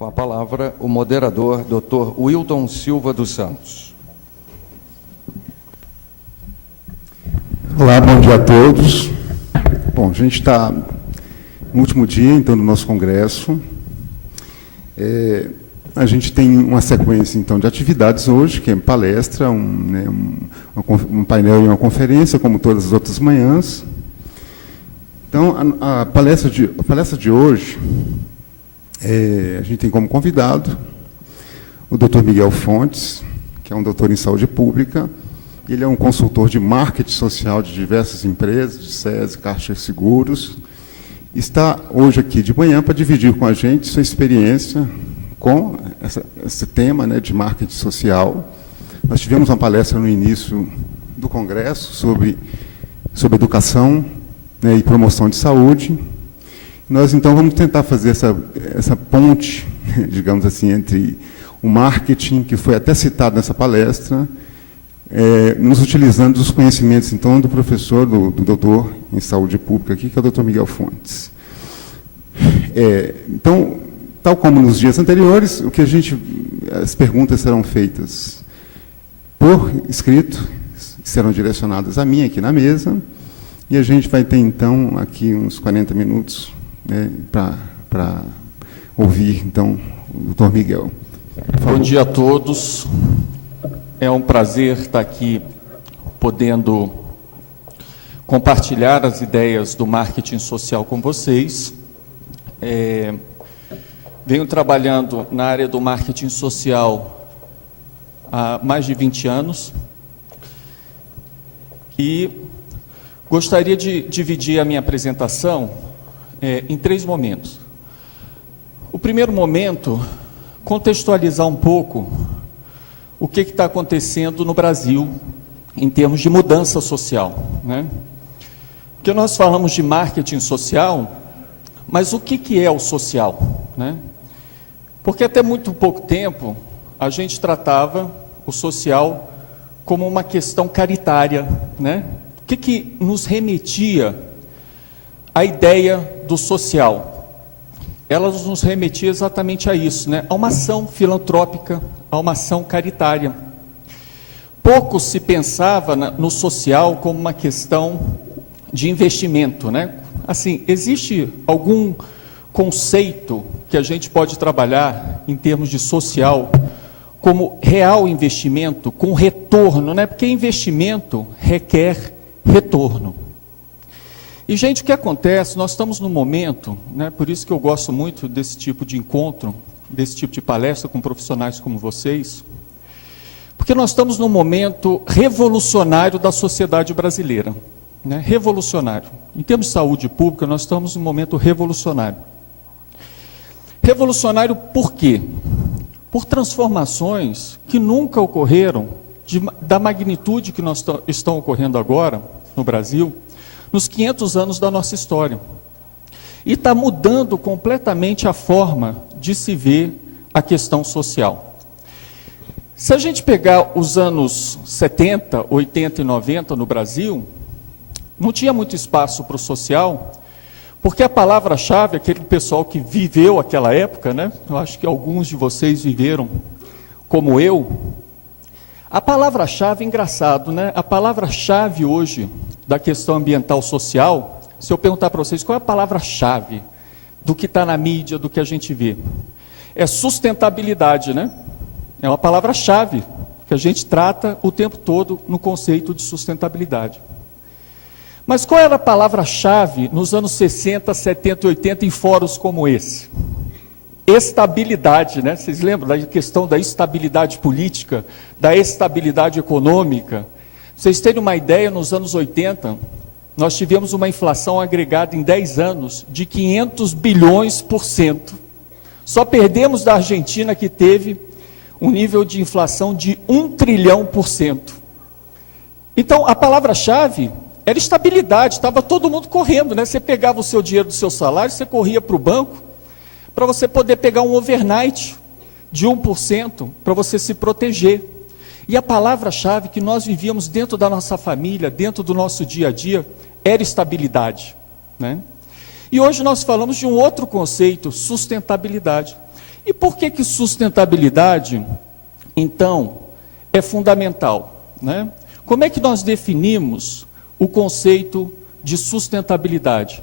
Com a palavra, o moderador, Dr. Wilton Silva dos Santos. Olá, bom dia a todos. Bom, a gente está no último dia, então, do nosso congresso. A gente tem uma sequência, então, de atividades hoje, que é palestra, um painel e uma conferência, como todas as outras manhãs. Então, a palestra de hoje, a gente tem como convidado o Dr. Miguel Fontes, que é um doutor em saúde pública. Ele é um consultor de marketing social de diversas empresas, de SESI, Caixa Seguros. Está hoje aqui de manhã para dividir com a gente sua experiência com esse tema, né, de marketing social. Nós tivemos uma palestra no início do congresso sobre educação, né, e promoção de saúde. Nós, então, vamos tentar fazer essa ponte, digamos assim, entre o marketing, que foi até citado nessa palestra, nos utilizando dos conhecimentos, então, do professor, do doutor em saúde pública aqui, que é o doutor Miguel Fontes. Então, tal como nos dias anteriores, as perguntas serão feitas por escrito, serão direcionadas a mim aqui na mesa, e a gente vai ter, então, aqui uns 40 minutos, né, para ouvir, então, o doutor Miguel. Bom dia a todos. É um prazer estar aqui podendo compartilhar as ideias do marketing social com vocês. Venho trabalhando na área do marketing social há mais de 20 anos e gostaria de dividir a minha apresentação em 3 momentos. O primeiro momento, contextualizar um pouco o que está acontecendo no Brasil em termos de mudança social, né? Porque nós falamos de marketing social, mas o que é o social, né? Porque até muito pouco tempo a gente tratava o social como uma questão caritária, né? O que nos remetia à ideia do social? Ela nos remetia exatamente a isso, né? A uma ação filantrópica, a uma ação caritária. Pouco se pensava no social como uma questão de investimento, né? Assim, existe algum conceito que a gente pode trabalhar em termos de social como real investimento com retorno, né? Porque investimento requer retorno. E, gente, o que acontece? Nós estamos num momento, né, por isso que eu gosto muito desse tipo de encontro, desse tipo de palestra com profissionais como vocês, porque nós estamos num momento revolucionário da sociedade brasileira, né, revolucionário. Em termos de saúde pública, nós estamos num momento revolucionário. Revolucionário por quê? Por transformações que nunca ocorreram, da magnitude que estão ocorrendo agora no Brasil, nos 500 anos da nossa história. E está mudando completamente a forma de se ver a questão social. Se a gente pegar os anos 70, 80 e 90 no Brasil, não tinha muito espaço para o social, porque a palavra-chave, aquele pessoal que viveu aquela época, né? Eu acho que alguns de vocês viveram como eu. A palavra-chave, engraçado, né? A palavra-chave hoje da questão ambiental social, se eu perguntar para vocês qual é a palavra-chave do que está na mídia, do que a gente vê, é sustentabilidade, né? É uma palavra-chave que a gente trata o tempo todo no conceito de sustentabilidade. Mas qual era a palavra-chave nos anos 60, 70 e 80 em fóruns como esse? Estabilidade, né? Vocês lembram da questão da estabilidade política, da estabilidade econômica? Vocês terem uma ideia, nos anos 80, nós tivemos uma inflação agregada em 10 anos de 500 bilhões por cento. Só perdemos da Argentina, que teve um nível de inflação de 1 trilhão por cento. Então, a palavra-chave era estabilidade, estava todo mundo correndo, né? Você pegava o seu dinheiro do seu salário, você corria para o banco, para você poder pegar um overnight de 1%, para você se proteger. E a palavra-chave que nós vivíamos dentro da nossa família, dentro do nosso dia a dia, era estabilidade, né? E hoje nós falamos de um outro conceito, sustentabilidade. E por que sustentabilidade, então, é fundamental, né? Como é que nós definimos o conceito de sustentabilidade?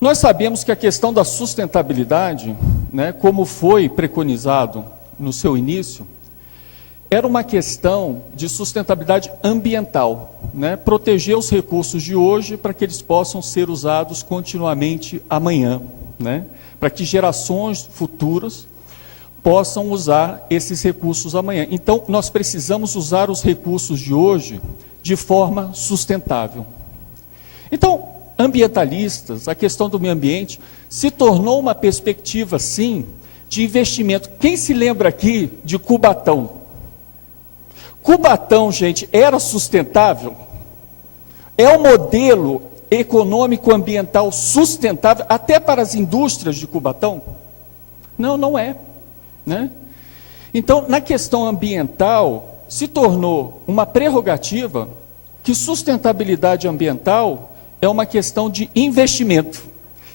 Nós sabemos que a questão da sustentabilidade, né, como foi preconizado no seu início, era uma questão de sustentabilidade ambiental, né? Proteger os recursos de hoje para que eles possam ser usados continuamente amanhã, né? Para que gerações futuras possam usar esses recursos amanhã. Então, nós precisamos usar os recursos de hoje de forma sustentável. Então, ambientalistas, a questão do meio ambiente se tornou uma perspectiva, sim, de investimento. Quem se lembra aqui de Cubatão? Cubatão, gente, era sustentável? É um modelo econômico ambiental sustentável até para as indústrias de Cubatão? Não, não é, né? Então, na questão ambiental, se tornou uma prerrogativa que sustentabilidade ambiental é uma questão de investimento.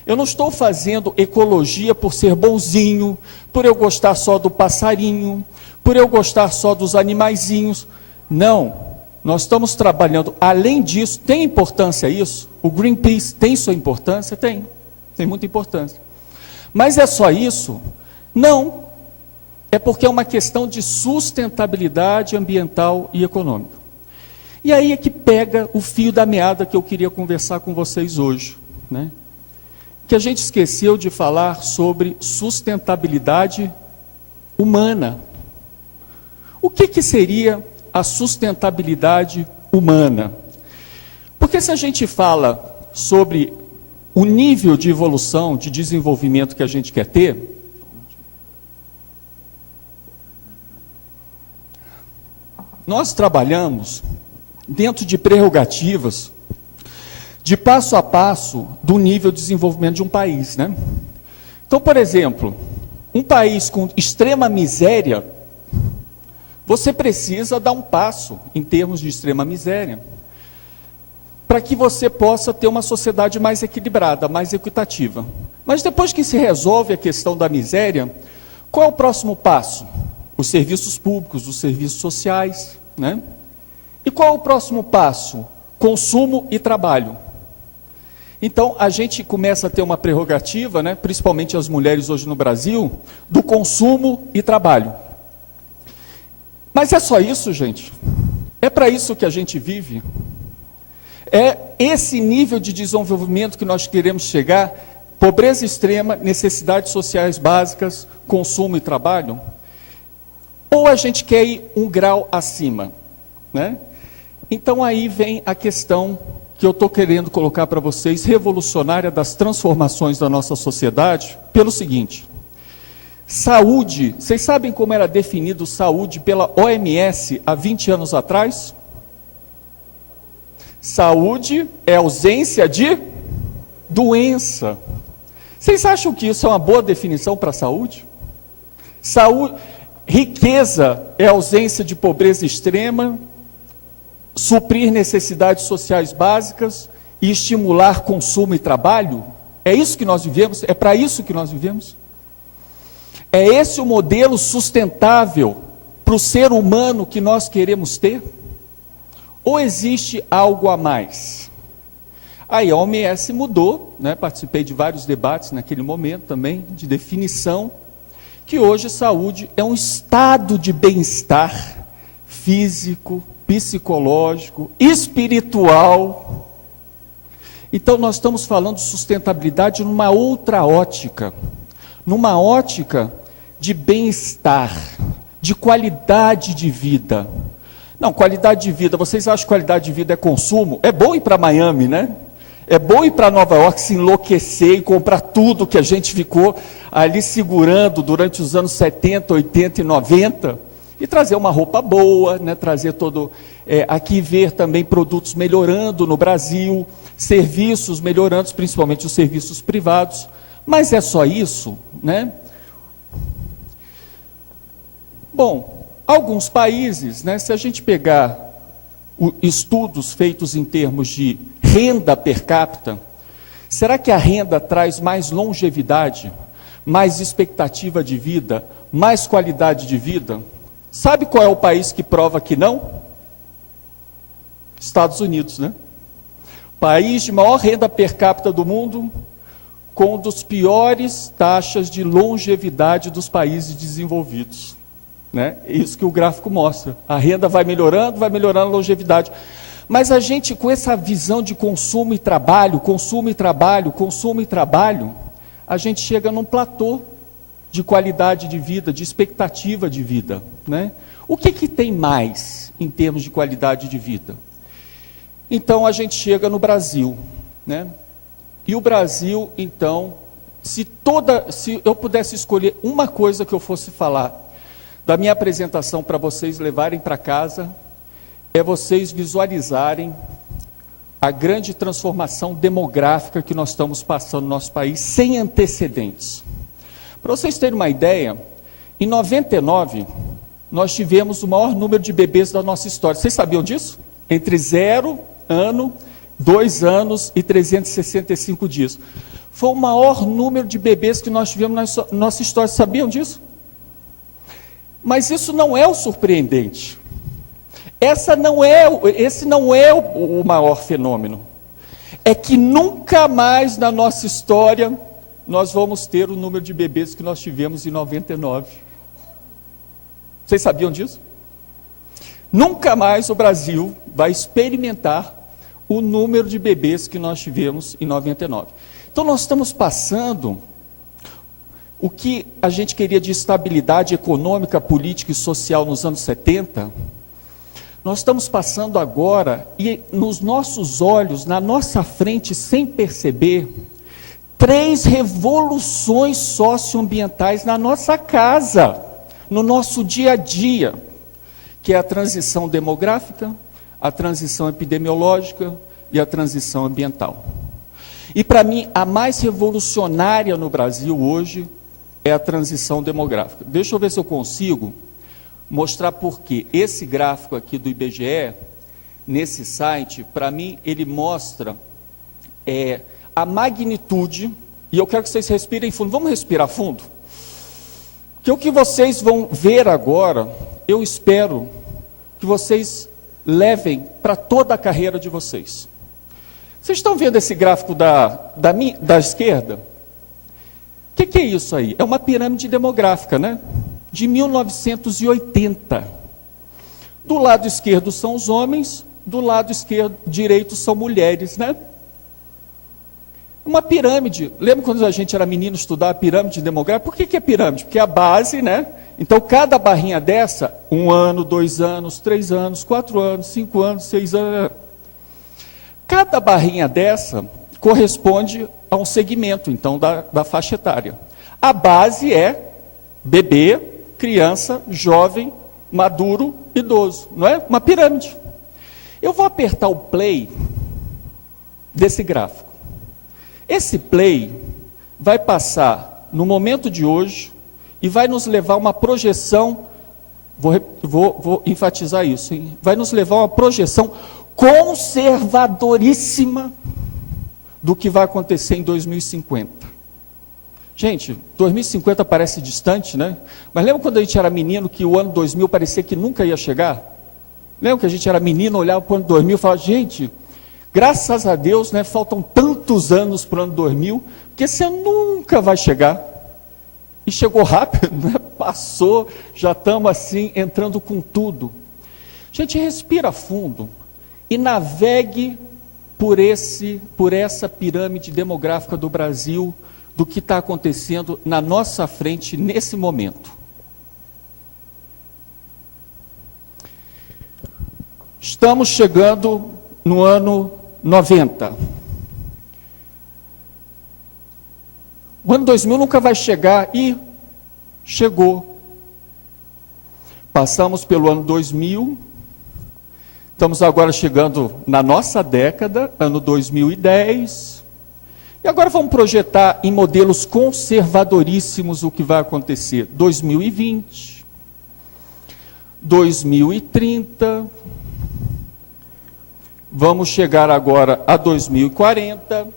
Eu não estou fazendo ecologia por ser bonzinho, por eu gostar só do passarinho, por eu gostar só dos animaizinhos. Não, nós estamos trabalhando, além disso, tem importância isso? O Greenpeace tem sua importância? Tem muita importância. Mas é só isso? Não, é porque é uma questão de sustentabilidade ambiental e econômica. E aí é que pega o fio da meada que eu queria conversar com vocês hoje, né? Que a gente esqueceu de falar sobre sustentabilidade humana. O que seria a sustentabilidade humana? Porque se a gente fala sobre o nível de evolução, de desenvolvimento que a gente quer ter, nós trabalhamos dentro de prerrogativas de passo a passo do nível de desenvolvimento de um país, né? Então, por exemplo, um país com extrema miséria, você precisa dar um passo em termos de extrema miséria, para que você possa ter uma sociedade mais equilibrada, mais equitativa. Mas depois que se resolve a questão da miséria, qual é o próximo passo? Os serviços públicos, os serviços sociais, né? E qual é o próximo passo? Consumo e trabalho. Então, a gente começa a ter uma prerrogativa, né, principalmente as mulheres hoje no Brasil, do consumo e trabalho. Mas é só isso, gente? É para isso que a gente vive? É esse nível de desenvolvimento que nós queremos chegar? Pobreza extrema, necessidades sociais básicas, consumo e trabalho? Ou a gente quer ir um grau acima, né? Então aí vem a questão que eu estou querendo colocar para vocês, revolucionária das transformações da nossa sociedade, pelo seguinte: saúde, vocês sabem como era definido saúde pela OMS há 20 anos atrás? Saúde é ausência de doença. Vocês acham que isso é uma boa definição para saúde? Riqueza é ausência de pobreza extrema, suprir necessidades sociais básicas e estimular consumo e trabalho? É isso que nós vivemos? É para isso que nós vivemos? É esse o modelo sustentável para o ser humano que nós queremos ter? Ou existe algo a mais? Aí a OMS mudou, né? Participei de vários debates naquele momento também, de definição, que hoje saúde é um estado de bem-estar físico, psicológico, espiritual. Então nós estamos falando de sustentabilidade numa outra ótica, numa ótica de bem-estar, de qualidade de vida. Não, qualidade de vida, vocês acham que qualidade de vida é consumo? É bom ir para Miami, né? É bom ir para Nova York, se enlouquecer e comprar tudo que a gente ficou ali segurando durante os anos 70, 80 e 90, e trazer uma roupa boa, né? Trazer todo... aqui ver também produtos melhorando no Brasil, serviços melhorando, principalmente os serviços privados. Mas é só isso, né? Bom, alguns países, né, se a gente pegar estudos feitos em termos de renda per capita, será que a renda traz mais longevidade? mais expectativa de vida, mais qualidade de vida? Sabe qual é o país que prova que não? Estados Unidos, né? País de maior renda per capita do mundo, com uma das piores taxas de longevidade dos países desenvolvidos. Né? É isso que o gráfico mostra. A renda vai melhorando a longevidade. Mas a gente, com essa visão de consumo e trabalho, a gente chega num platô de qualidade de vida, de expectativa de vida. Né? O que tem mais em termos de qualidade de vida? Então a gente chega no Brasil, né? E o Brasil, então, se eu pudesse escolher uma coisa que eu fosse falar da minha apresentação para vocês levarem para casa, é vocês visualizarem a grande transformação demográfica que nós estamos passando no nosso país, sem antecedentes. Para vocês terem uma ideia, em 99, nós tivemos o maior número de bebês da nossa história. Vocês sabiam disso? Entre 0 ano, 2 anos e 365 dias. Foi o maior número de bebês que nós tivemos na nossa história. Sabiam disso? Mas isso não é o surpreendente. Esse não é o maior fenômeno. É que nunca mais na nossa história nós vamos ter o número de bebês que nós tivemos em 99. Vocês sabiam disso? Nunca mais o Brasil vai experimentar o número de bebês que nós tivemos em 99. Então nós estamos passando o que a gente queria de estabilidade econômica, política e social nos anos 70, nós estamos passando agora, e nos nossos olhos, na nossa frente, sem perceber, 3 revoluções socioambientais na nossa casa, no nosso dia a dia, que é a transição demográfica, a transição epidemiológica e a transição ambiental. E para mim, a mais revolucionária no Brasil hoje é a transição demográfica. Deixa eu ver se eu consigo mostrar por quê. Esse gráfico aqui do IBGE, nesse site, para mim, ele mostra a magnitude, e eu quero que vocês respirem fundo. Vamos respirar fundo? Porque o que vocês vão ver agora, eu espero que vocês levem para toda a carreira de vocês. Vocês estão vendo esse gráfico da esquerda? O que é isso aí? É uma pirâmide demográfica, né? De 1980. Do lado esquerdo são os homens, do lado direito são mulheres, né? Uma pirâmide. Lembra quando a gente era menino estudar a pirâmide demográfica? Por que é pirâmide? Porque a base, né? Então, cada barrinha dessa, 1 ano, 2 anos, 3 anos, 4 anos, 5 anos, 6 anos. Cada barrinha dessa corresponde a um segmento, então, da faixa etária. A base é bebê, criança, jovem, maduro, idoso. Não é? Uma pirâmide. Eu vou apertar o play desse gráfico. Esse play vai passar no momento de hoje e vai nos levar a uma projeção, vou enfatizar isso, hein? Vai nos levar a uma projeção conservadoríssima do que vai acontecer em 2050. Gente, 2050 parece distante, né? Mas lembra quando a gente era menino que o ano 2000 parecia que nunca ia chegar? Lembra que a gente era menino, olhava para o ano 2000 e falava, gente, graças a Deus, né, faltam tantos anos para o ano 2000, porque esse ano nunca vai chegar. E chegou rápido, né? Passou, já estamos assim, entrando com tudo. Gente, respira fundo e navegue por essa pirâmide demográfica do Brasil, do que está acontecendo na nossa frente nesse momento. Estamos chegando no ano 90. O ano 2000 nunca vai chegar e chegou. Passamos pelo ano 2000, estamos agora chegando na nossa década, ano 2010, e agora vamos projetar em modelos conservadoríssimos o que vai acontecer. 2020, 2030, vamos chegar agora a 2040,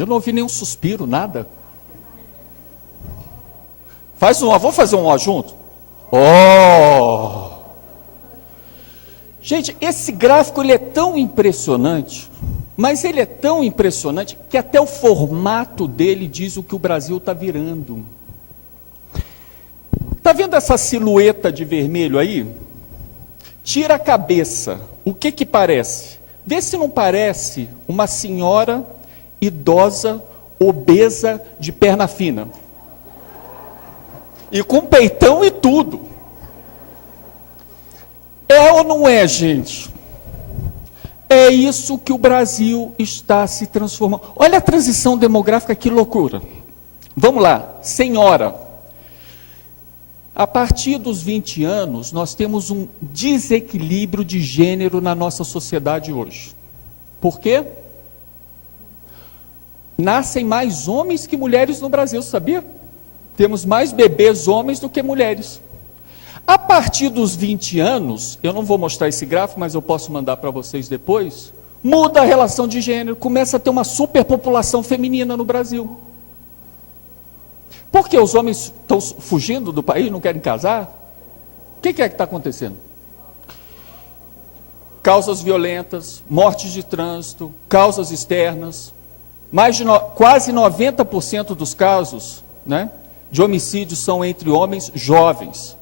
Eu não ouvi nenhum suspiro, nada. Faz um ó, vamos fazer um ó junto? Oh! Gente, esse gráfico ele é tão impressionante, mas ele é tão impressionante que até o formato dele diz o que o Brasil está virando. Está vendo essa silhueta de vermelho aí? Tira a cabeça, o que que parece? Vê se não parece uma senhora idosa, obesa, de perna fina. E com peitão e tudo. É ou não é, gente? É isso que o Brasil está se transformando. Olha a transição demográfica, que loucura. Vamos lá, senhora. A partir dos 20 anos, nós temos um desequilíbrio de gênero na nossa sociedade hoje. Por quê? Nascem mais homens que mulheres no Brasil, sabia? Temos mais bebês homens do que mulheres. A partir dos 20 anos, eu não vou mostrar esse gráfico, mas eu posso mandar para vocês depois, muda a relação de gênero, começa a ter uma superpopulação feminina no Brasil. Por que os homens estão fugindo do país, não querem casar? O que é que está acontecendo? Causas violentas, mortes de trânsito, causas externas. Quase 90% dos casos, né, de homicídios são entre homens jovens.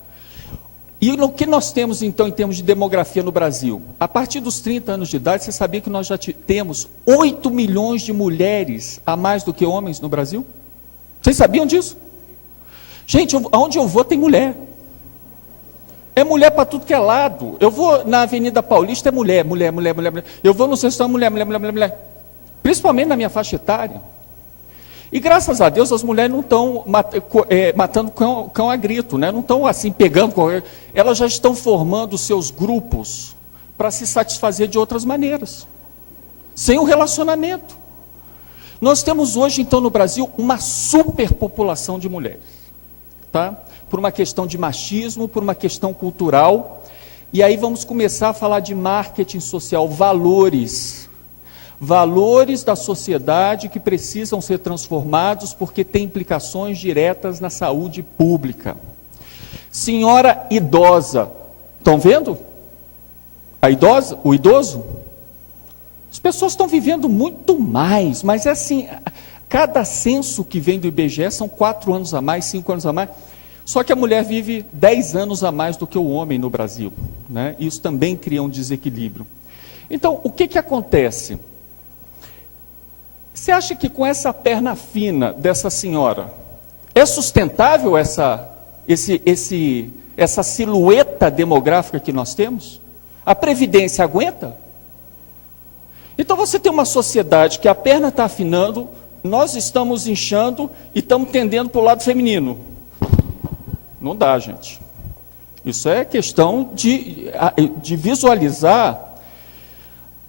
E no que nós temos, então, em termos de demografia no Brasil? A partir dos 30 anos de idade, você sabia que nós já temos 8 milhões de mulheres a mais do que homens no Brasil? Vocês sabiam disso? Gente, aonde eu vou tem mulher. É mulher para tudo que é lado. Eu vou na Avenida Paulista, é mulher, mulher, mulher, mulher, mulher. Eu vou no restaurante, mulher, mulher, mulher, mulher, mulher. Principalmente na minha faixa etária. E graças a Deus as mulheres não estão matando cão a grito, né? Não estão assim pegando, elas já estão formando seus grupos para se satisfazer de outras maneiras, sem um relacionamento. Nós temos hoje então no Brasil uma superpopulação de mulheres, tá? Por uma questão de machismo, por uma questão cultural, e aí vamos começar a falar de marketing social, valores da sociedade que precisam ser transformados porque tem implicações diretas na saúde pública. Senhora idosa, estão vendo? A idosa, o idoso? As pessoas estão vivendo muito mais, mas é assim, cada censo que vem do IBGE são 4 anos a mais, 5 anos a mais, só que a mulher vive 10 anos a mais do que o homem no Brasil, né? Isso também cria um desequilíbrio. Então, o que acontece? Você acha que com essa perna fina dessa senhora, é sustentável essa silhueta demográfica que nós temos? A Previdência aguenta? Então você tem uma sociedade que a perna está afinando, nós estamos inchando e estamos tendendo para o lado feminino. Não dá, gente. Isso é questão de visualizar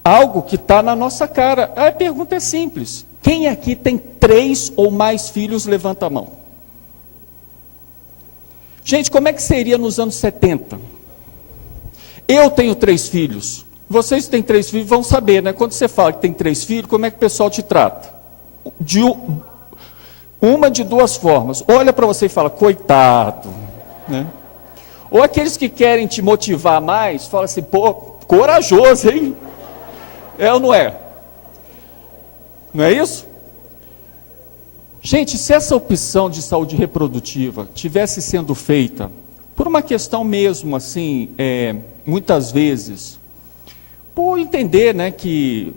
algo que está na nossa cara. A pergunta é simples. Quem aqui tem 3 ou mais filhos, levanta a mão. Gente, como é que seria nos anos 70? Eu tenho 3 filhos. Vocês que têm 3 filhos vão saber, né? Quando você fala que tem 3 filhos, como é que o pessoal te trata? Uma de 2 formas. Olha para você e fala, coitado. Né? Ou aqueles que querem te motivar mais, falam assim, pô, corajoso, hein? É ou não é? Não é isso? Gente, se essa opção de saúde reprodutiva tivesse sendo feita por uma questão mesmo, assim, muitas vezes, por entender, né, que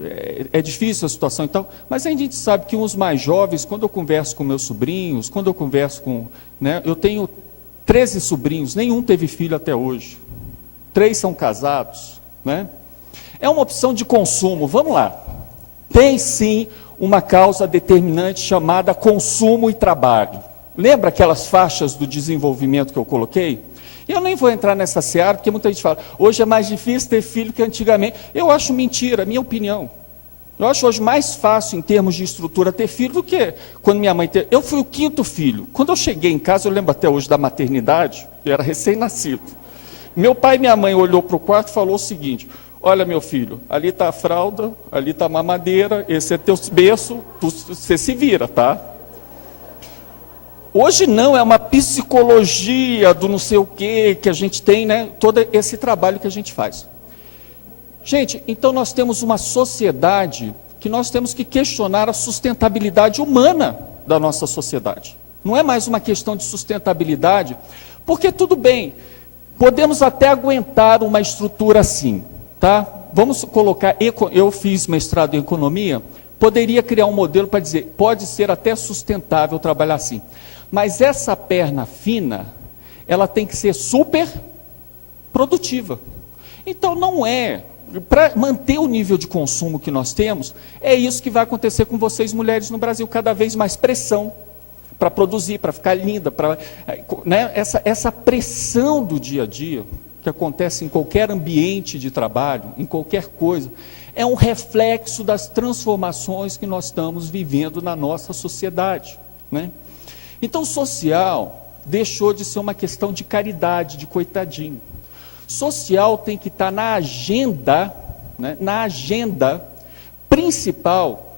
é difícil a situação e tal, mas a gente sabe que uns mais jovens, quando eu converso com meus sobrinhos, quando eu converso com, né, eu tenho 13 sobrinhos, nenhum teve filho até hoje, 3 são casados, né? É uma opção de consumo, vamos lá. Tem sim uma causa determinante chamada consumo e trabalho. Lembra aquelas faixas do desenvolvimento que eu coloquei? Eu nem vou entrar nessa seara, porque muita gente fala, hoje é mais difícil ter filho que antigamente. Eu acho mentira, minha opinião. Eu acho hoje mais fácil, em termos de estrutura, ter filho do que quando minha mãe teve. Eu fui o 5º filho. Quando eu cheguei em casa, eu lembro até hoje da maternidade, eu era recém-nascido. Meu pai e minha mãe olhou para o quarto e falou o seguinte, Olha, meu filho, ali está a fralda, ali está a mamadeira, esse é teu berço, você se vira, tá? Hoje não, é uma psicologia do não sei o que a gente tem, né? Todo esse trabalho que a gente faz. Gente, então nós temos uma sociedade que nós temos que questionar a sustentabilidade humana da nossa sociedade. Não é mais uma questão de sustentabilidade, porque tudo bem, podemos até aguentar uma estrutura assim, tá? Vamos colocar, eu fiz mestrado em economia, poderia criar um modelo para dizer, pode ser até sustentável trabalhar assim. Mas essa perna fina, ela tem que ser super produtiva. Então não é, para manter o nível de consumo que nós temos, é isso que vai acontecer com vocês mulheres no Brasil, cada vez mais pressão para produzir, para ficar linda, né, essa pressão do dia a dia, que acontece em qualquer ambiente de trabalho, em qualquer coisa, é um reflexo das transformações que nós estamos vivendo na nossa sociedade, né? Então, social deixou de ser uma questão de caridade, de coitadinho. Social tem que estar na agenda, né, na agenda principal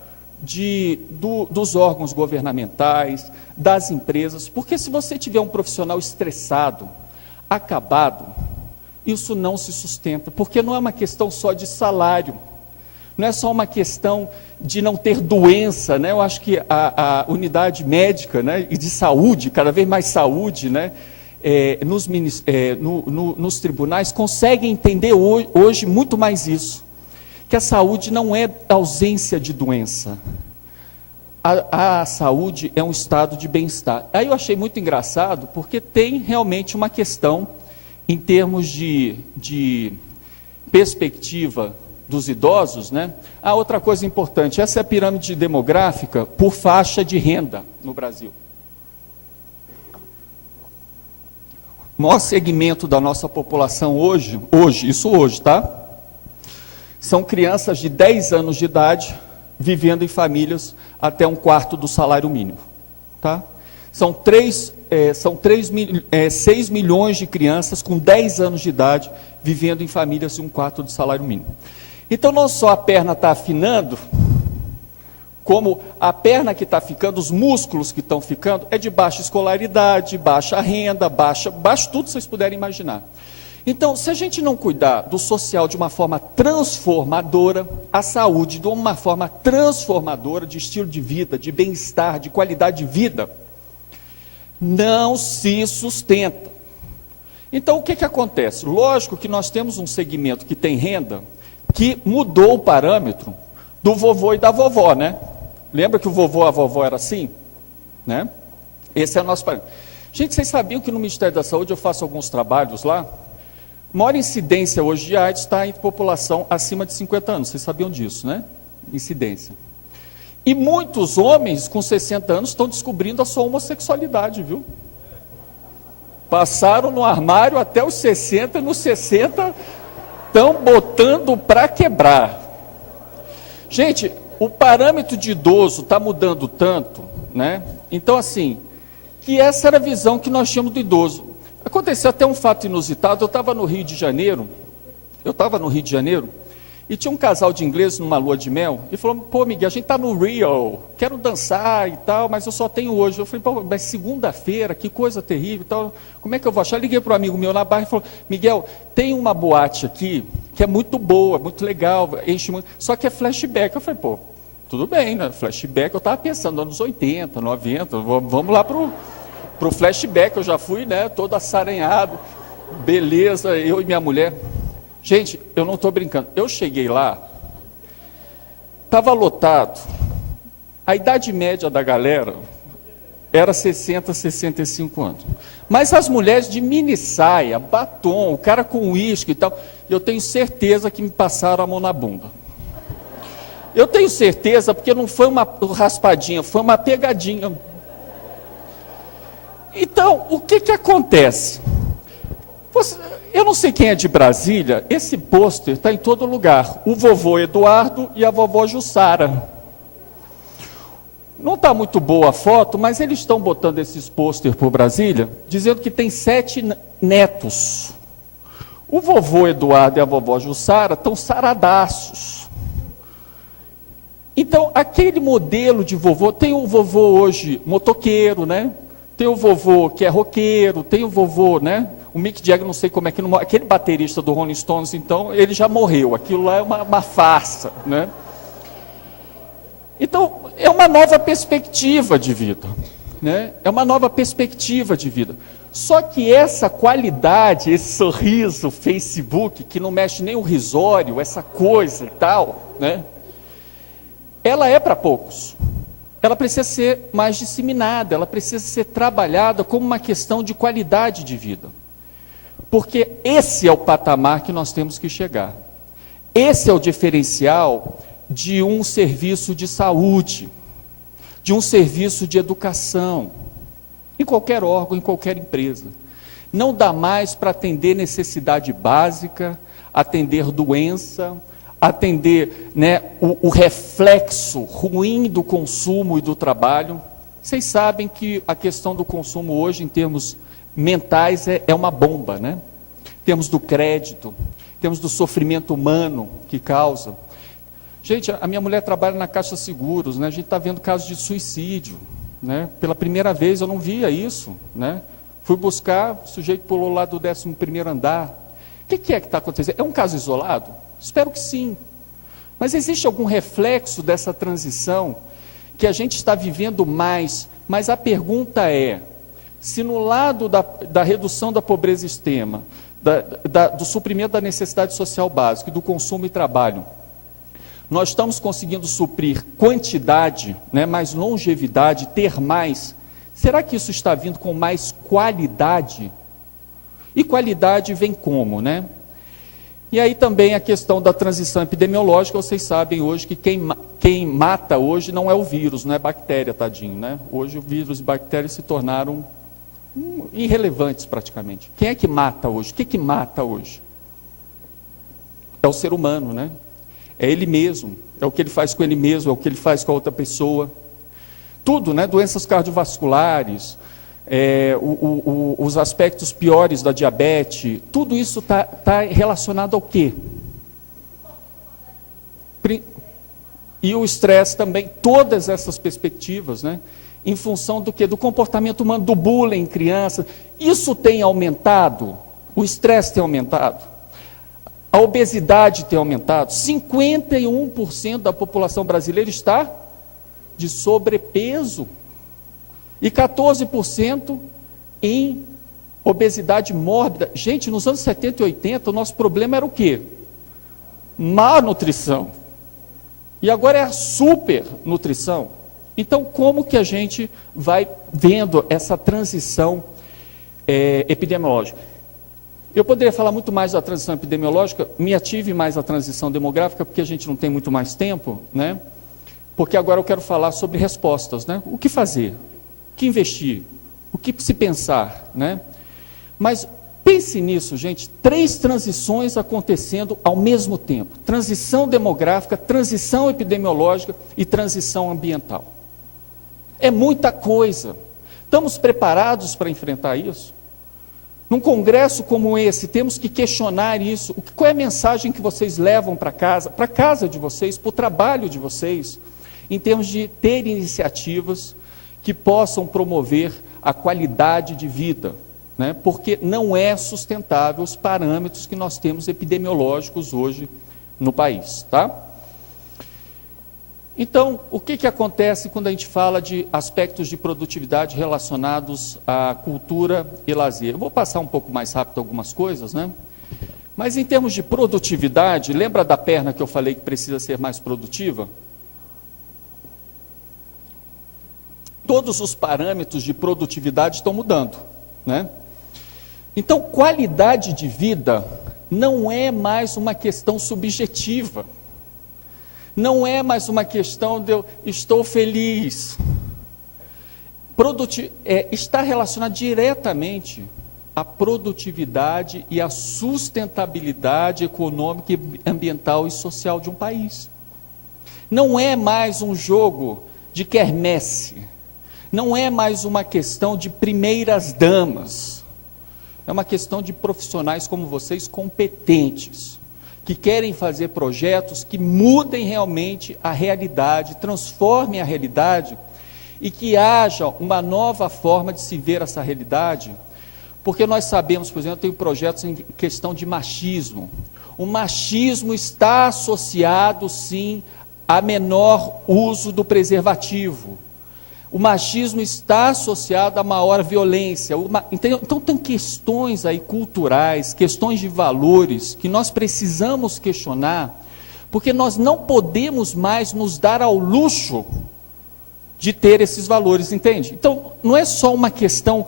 dos órgãos governamentais, das empresas, porque se você tiver um profissional estressado, acabado, isso não se sustenta, porque não é uma questão só de salário, não é só uma questão de não ter doença, né? Eu acho que a unidade médica, né, e de saúde, cada vez mais saúde, né, nos tribunais, conseguem entender hoje muito mais isso, que a saúde não é ausência de doença, a saúde é um estado de bem-estar. Aí eu achei muito engraçado, porque tem realmente uma questão, em termos de perspectiva dos idosos, né? Outra coisa importante, essa é a pirâmide demográfica por faixa de renda no Brasil. O maior segmento da nossa população hoje, tá? São crianças de 10 anos de idade, vivendo em famílias até 1/4 do salário mínimo, tá? São 6 milhões de crianças com 10 anos de idade, vivendo em famílias de 1/4 do salário mínimo. Então, não só a perna está afinando, como a perna que está ficando, os músculos que estão ficando, é de baixa escolaridade, baixa renda, baixo tudo que vocês puderem imaginar. Então, se a gente não cuidar do social de uma forma transformadora, a saúde de uma forma transformadora, de estilo de vida, de bem-estar, de qualidade de vida, não se sustenta. Então, o que acontece? Lógico que nós temos um segmento que tem renda, que mudou o parâmetro do vovô e da vovó, né? Lembra que o vovô e a vovó era assim? Né? Esse é o nosso parâmetro. Gente, vocês sabiam que no Ministério da Saúde eu faço alguns trabalhos lá? A maior incidência hoje de AIDS está em população acima de 50 anos, vocês sabiam disso, né? Incidência. E muitos homens com 60 anos estão descobrindo a sua homossexualidade, viu? Passaram no armário até os 60, e nos 60 estão botando para quebrar. Gente, o parâmetro de idoso está mudando tanto, né? Então, assim, que essa era a visão que nós tínhamos do idoso. Aconteceu até um fato inusitado, eu estava no Rio de Janeiro, e tinha um casal de ingleses numa lua de mel, e falou, pô, Miguel, a gente está no Rio, quero dançar e tal, mas eu só tenho hoje. Eu falei, pô, mas segunda-feira, que coisa terrível e tal, como é que eu vou achar? Liguei para um amigo meu na Barra e falou, Miguel, tem uma boate aqui, que é muito boa, muito legal, enche muito, só que é flashback. Eu falei, pô, tudo bem, né, flashback, eu estava pensando, anos 80, 90, vamos lá pro flashback, eu já fui, né, todo assaranhado, beleza, eu e minha mulher. Gente, eu não estou brincando, eu cheguei lá, estava lotado, a idade média da galera era 60, 65 anos, mas as mulheres de mini saia, batom, o cara com uísque e tal, eu tenho certeza que me passaram a mão na bunda. Eu tenho certeza, porque não foi uma raspadinha, foi uma pegadinha. Então, o que acontece? Eu não sei quem é de Brasília, esse pôster está em todo lugar. O vovô Eduardo e a vovó Jussara. Não está muito boa a foto, mas eles estão botando esses pôster por Brasília, dizendo que tem 7 netos. O vovô Eduardo e a vovó Jussara estão saradaços. Então, aquele modelo de vovô, tem o vovô hoje motoqueiro, né? Tem o vovô que é roqueiro, tem o vovô, né? O Mick Jagger, não sei como é que não morre. Aquele baterista do Rolling Stones, então, ele já morreu. Aquilo lá é uma farsa, né? Então, é uma nova perspectiva de vida, né? É uma nova perspectiva de vida. Só que essa qualidade, esse sorriso, Facebook, que não mexe nem o risório, essa coisa e tal, né? Ela é para poucos. Ela precisa ser mais disseminada, ela precisa ser trabalhada como uma questão de qualidade de vida. Porque esse é o patamar que nós temos que chegar. Esse é o diferencial de um serviço de saúde, de um serviço de educação, em qualquer órgão, em qualquer empresa. Não dá mais para atender necessidade básica, atender doença, atender, né, o reflexo ruim do consumo e do trabalho. Vocês sabem que a questão do consumo hoje, em termos mentais, é uma bomba, né? Temos do crédito, temos do sofrimento humano que causa. Gente, a minha mulher trabalha na Caixa Seguros, né? A gente está vendo casos de suicídio, né? Pela primeira vez eu não via isso, né? Fui buscar, o sujeito pulou lá do 11º andar. O que é que está acontecendo? É um caso isolado? Espero que sim. Mas existe algum reflexo dessa transição que a gente está vivendo mais? Mas a pergunta é, se no lado da redução da pobreza extrema, do suprimento da necessidade social básica, do consumo e trabalho, nós estamos conseguindo suprir quantidade, né, mais longevidade, ter mais, será que isso está vindo com mais qualidade? E qualidade vem como, né? E aí também a questão da transição epidemiológica, vocês sabem hoje que quem mata hoje não é o vírus, não é bactéria, tadinho, né? Hoje o vírus e bactérias se tornaram irrelevantes praticamente. Quem é que mata hoje? O que mata hoje? É o ser humano, né? É ele mesmo, é o que ele faz com ele mesmo, é o que ele faz com a outra pessoa. Tudo, né? Doenças cardiovasculares, os aspectos piores da diabetes, tudo isso tá relacionado ao quê? E o estresse também, todas essas perspectivas, né? Em função do quê? Do comportamento humano, do bullying em crianças. Isso tem aumentado, o estresse tem aumentado. A obesidade tem aumentado, 51% da população brasileira está de sobrepeso e 14% em obesidade mórbida. Gente, nos anos 70 e 80, o nosso problema era o quê? Má nutrição. E agora é a supernutrição. Então, como que a gente vai vendo essa transição epidemiológica? Eu poderia falar muito mais da transição epidemiológica, me ative mais a transição demográfica, porque a gente não tem muito mais tempo, né? Porque agora eu quero falar sobre respostas, né? O que fazer? O que investir? O que se pensar, né? Mas pense nisso, gente, 3 transições acontecendo ao mesmo tempo. Transição demográfica, transição epidemiológica e transição ambiental. É muita coisa. Estamos preparados para enfrentar isso? Num congresso como esse, temos que questionar isso. Qual é a mensagem que vocês levam para casa de vocês, para o trabalho de vocês, em termos de ter iniciativas que possam promover a qualidade de vida, né? Porque não é sustentável os parâmetros que nós temos epidemiológicos hoje no país, tá? Então, o que acontece quando a gente fala de aspectos de produtividade relacionados à cultura e lazer? Eu vou passar um pouco mais rápido algumas coisas, né? Mas em termos de produtividade, lembra da perna que eu falei que precisa ser mais produtiva? Todos os parâmetros de produtividade estão mudando, né? Então, qualidade de vida não é mais uma questão subjetiva. Não é mais uma questão de eu estou feliz. Está relacionado diretamente à produtividade e à sustentabilidade econômica, ambiental e social de um país. Não é mais um jogo de quermesse. Não é mais uma questão de primeiras damas. É uma questão de profissionais como vocês, competentes, que querem fazer projetos que mudem realmente a realidade, transformem a realidade e que haja uma nova forma de se ver essa realidade, porque nós sabemos, por exemplo, eu tenho projetos em questão de machismo. O machismo está associado, sim, a menor uso do preservativo. O machismo está associado a maior violência. Então tem questões aí culturais, questões de valores, que nós precisamos questionar, porque nós não podemos mais nos dar ao luxo de ter esses valores, entende? Então, não é só uma questão...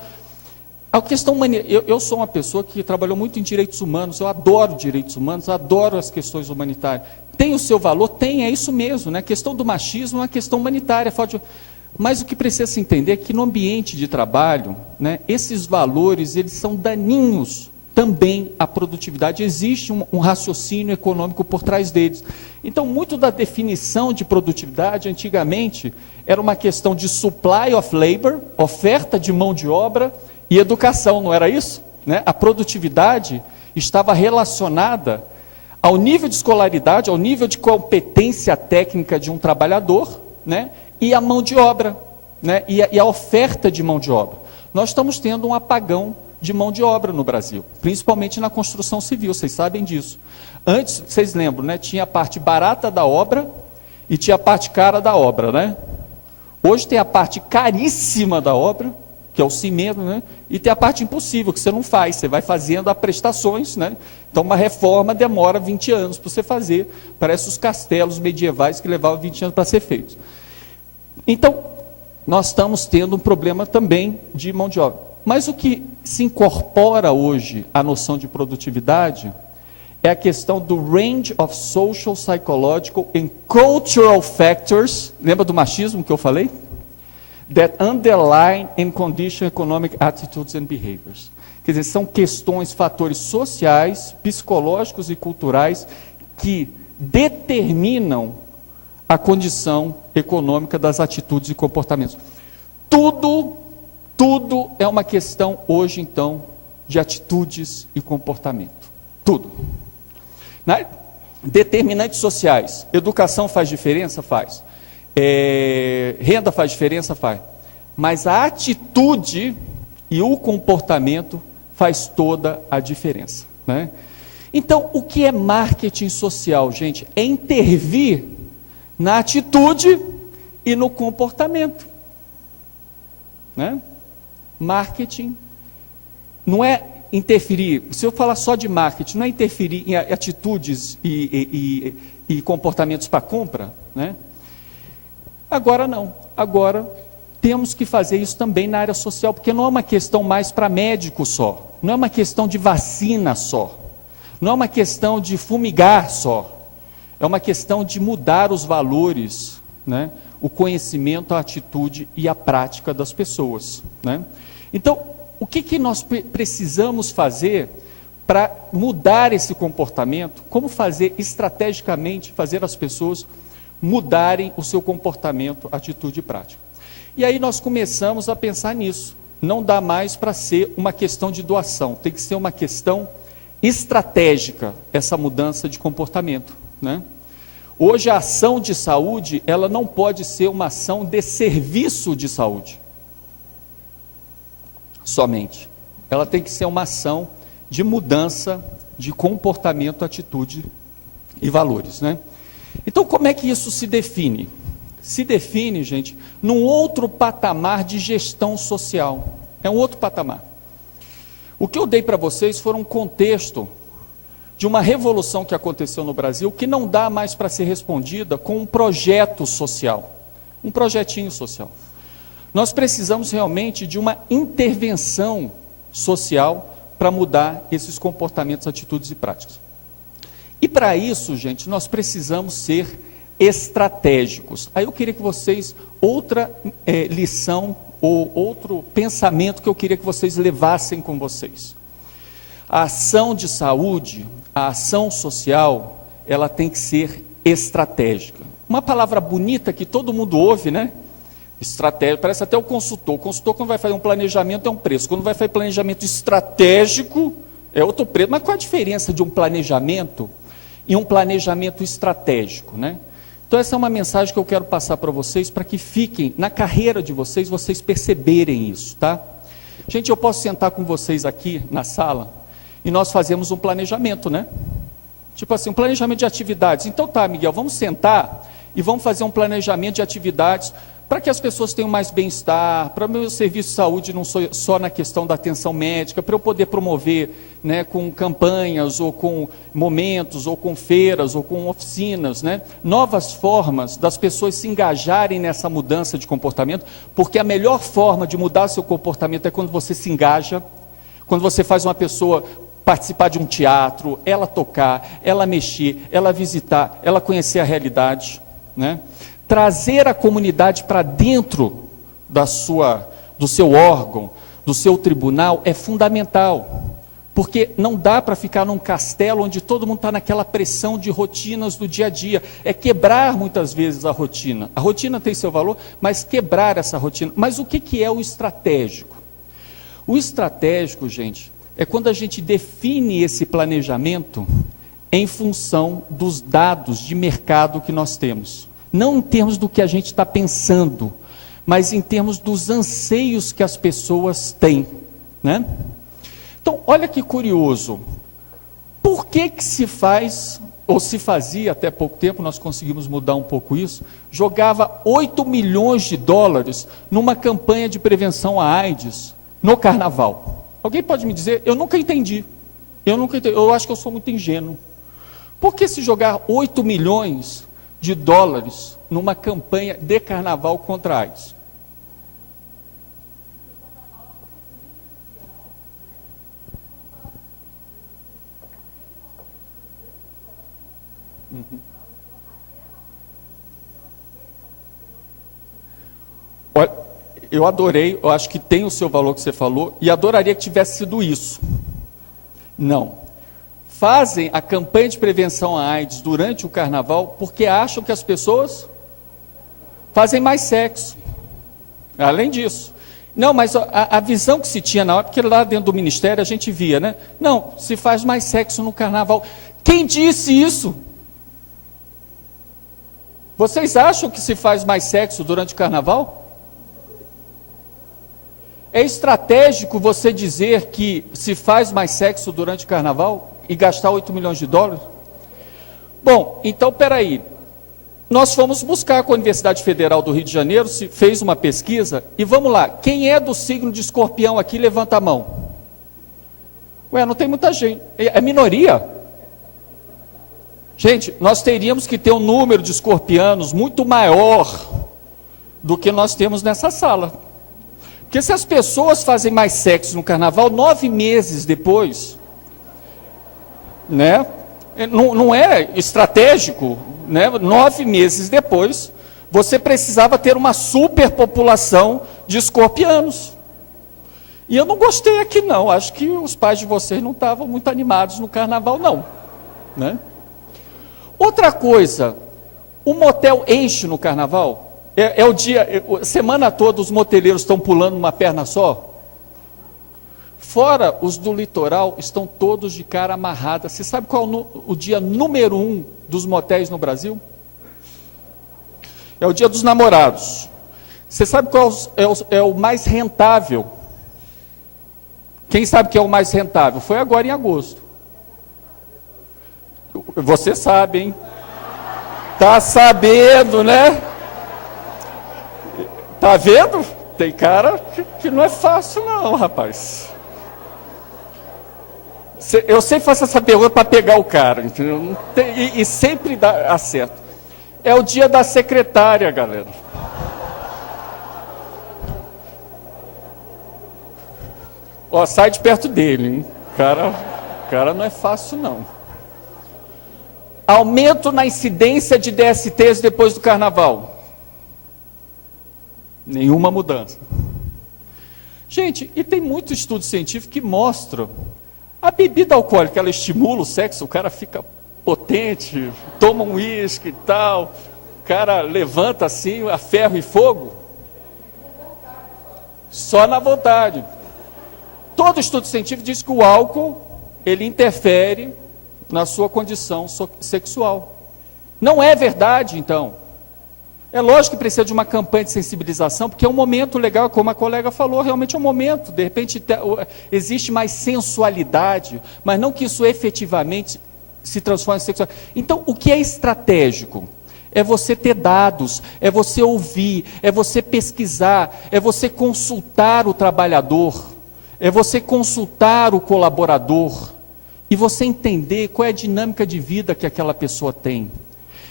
Eu sou uma pessoa que trabalhou muito em direitos humanos, eu adoro direitos humanos, adoro as questões humanitárias. Tem o seu valor? Tem, é isso mesmo, né? A questão do machismo é uma questão humanitária, mas o que precisa se entender é que no ambiente de trabalho, né, esses valores, eles são daninhos também à produtividade. Existe um raciocínio econômico por trás deles. Então, muito da definição de produtividade, antigamente, era uma questão de supply of labor, oferta de mão de obra e educação, não era isso? Né? A produtividade estava relacionada ao nível de escolaridade, ao nível de competência técnica de um trabalhador, né? E a mão de obra, né? e a oferta de mão de obra. Nós estamos tendo um apagão de mão de obra no Brasil, principalmente na construção civil, vocês sabem disso. Antes, vocês lembram, né? Tinha a parte barata da obra e tinha a parte cara da obra, né? Hoje tem a parte caríssima da obra, que é o cimento, né? E tem a parte impossível, que você não faz, você vai fazendo a prestações, né? Então uma reforma demora 20 anos para você fazer, parece os castelos medievais que levavam 20 anos para ser feitos. Então, nós estamos tendo um problema também de mão de obra. Mas o que se incorpora hoje à noção de produtividade é a questão do range of social, psychological and cultural factors, lembra do machismo que eu falei? That underline and condition economic attitudes and behaviors. Quer dizer, são questões, fatores sociais, psicológicos e culturais que determinam a condição econômica das atitudes e comportamentos. Tudo é uma questão hoje, então, de atitudes e comportamento. Tudo. Né? Determinantes sociais. Educação faz diferença? Faz. Renda faz diferença? Faz. Mas a atitude e o comportamento faz toda a diferença. Né? Então, o que é marketing social, gente? É intervir na atitude e no comportamento. Né? Marketing não é interferir, se eu falar só de marketing, não é interferir em atitudes e comportamentos para compra, né? Agora não, agora temos que fazer isso também na área social, porque não é uma questão mais para médico só, não é uma questão de vacina só, não é uma questão de fumigar só, é uma questão de mudar os valores, né? O conhecimento, a atitude e a prática das pessoas. Né? Então, o que nós precisamos fazer para mudar esse comportamento? Como fazer estrategicamente, fazer as pessoas mudarem o seu comportamento, atitude e prática? E aí nós começamos a pensar nisso. Não dá mais para ser uma questão de doação, tem que ser uma questão estratégica, essa mudança de comportamento. Né? Hoje a ação de saúde, ela não pode ser uma ação de serviço de saúde, somente. Ela tem que ser uma ação de mudança de comportamento, atitude e valores. Né? Então, como é que isso se define? Se define, gente, num outro patamar de gestão social. É um outro patamar. O que eu dei para vocês foi um contexto de uma revolução que aconteceu no Brasil, que não dá mais para ser respondida com um projeto social, um projetinho social. Nós precisamos realmente de uma intervenção social para mudar esses comportamentos, atitudes e práticas. E para isso, gente, nós precisamos ser estratégicos. Aí eu queria que vocês, outra lição ou outro pensamento que eu queria que vocês levassem com vocês. A ação de saúde, a ação social, ela tem que ser estratégica. Uma palavra bonita que todo mundo ouve, né? Estratégia, parece até o consultor. O consultor, quando vai fazer um planejamento, é um preço. Quando vai fazer planejamento estratégico, é outro preço. Mas qual a diferença de um planejamento e um planejamento estratégico, né? Então, essa é uma mensagem que eu quero passar para vocês, para que fiquem na carreira de vocês, vocês perceberem isso, tá? Gente, eu posso sentar com vocês aqui na sala e nós fazemos um planejamento, né? Tipo assim, um planejamento de atividades. Então tá, Miguel, vamos sentar e vamos fazer um planejamento de atividades para que as pessoas tenham mais bem-estar, para o meu serviço de saúde não só na questão da atenção médica, para eu poder promover, né, com campanhas, ou com momentos, ou com feiras, ou com oficinas, né, novas formas das pessoas se engajarem nessa mudança de comportamento, porque a melhor forma de mudar seu comportamento é quando você se engaja, quando você faz uma pessoa participar de um teatro, ela tocar, ela mexer, ela visitar, ela conhecer a realidade, né? Trazer a comunidade para dentro do seu órgão, do seu tribunal, é fundamental. Porque não dá para ficar num castelo onde todo mundo está naquela pressão de rotinas do dia a dia. É quebrar muitas vezes a rotina. A rotina tem seu valor, mas quebrar essa rotina. Mas o que é o estratégico? O estratégico, gente, é quando a gente define esse planejamento em função dos dados de mercado que nós temos. Não em termos do que a gente está pensando, mas em termos dos anseios que as pessoas têm, né? Então, olha que curioso. Por que se faz, ou se fazia até pouco tempo, nós conseguimos mudar um pouco isso, jogava 8 milhões de dólares numa campanha de prevenção à AIDS no carnaval? Alguém pode me dizer? Eu nunca entendi. Eu acho que eu sou muito ingênuo. Por que se jogar 8 milhões de dólares numa campanha de carnaval contra a AIDS? Uhum. Olha, eu adorei, eu acho que tem o seu valor que você falou, e adoraria que tivesse sido isso. Não. Fazem a campanha de prevenção à AIDS durante o carnaval porque acham que as pessoas fazem mais sexo. Além disso. Não, mas a visão que se tinha na hora, porque lá dentro do ministério a gente via, né? Não, se faz mais sexo no carnaval. Quem disse isso? Vocês acham que se faz mais sexo durante o carnaval? É estratégico você dizer que se faz mais sexo durante o carnaval e gastar 8 milhões de dólares? Bom, então peraí. Nós fomos buscar com a Universidade Federal do Rio de Janeiro, se fez uma pesquisa, e vamos lá, quem é do signo de Escorpião aqui, levanta a mão. Ué, não tem muita gente, é minoria. Gente, nós teríamos que ter um número de escorpianos muito maior do que nós temos nessa sala. Porque se as pessoas fazem mais sexo no carnaval, 9 meses depois, né? Não é estratégico, né? 9 meses depois, você precisava ter uma superpopulação de escorpianos. E eu não gostei aqui não, acho que os pais de vocês não estavam muito animados no carnaval não, né? Outra coisa, o motel enche no carnaval? É o dia, semana toda os moteleiros estão pulando uma perna só? Fora os do litoral, estão todos de cara amarrada. Você sabe qual é o dia número 1 dos motéis no Brasil? É o dia dos namorados. Você sabe qual é o mais rentável? Quem sabe que é o mais rentável? Foi agora em agosto. Você sabe, hein? Tá sabendo, né? Tá vendo? Tem cara que não é fácil não, rapaz. Eu sempre faço essa pergunta para pegar o cara, entendeu? E sempre dá acerto. É o dia da secretária, galera. Ó, sai de perto dele, hein? O cara não é fácil, não. Aumento na incidência de DSTs depois do carnaval. Nenhuma mudança. Gente, e tem muito estudo científico que mostra a bebida alcoólica, ela estimula o sexo, o cara fica potente, toma um uísque e tal, o cara levanta assim a ferro e fogo. Só na vontade. Todo estudo científico diz que o álcool, ele interfere na sua condição sexual. Não é verdade, então. É lógico que precisa de uma campanha de sensibilização, porque é um momento legal, como a colega falou, realmente é um momento. De repente existe mais sensualidade, mas não que isso efetivamente se transforme em sexual. Então, o que é estratégico? É você ter dados, é você ouvir, é você pesquisar, é você consultar o trabalhador, é você consultar o colaborador e você entender qual é a dinâmica de vida que aquela pessoa tem.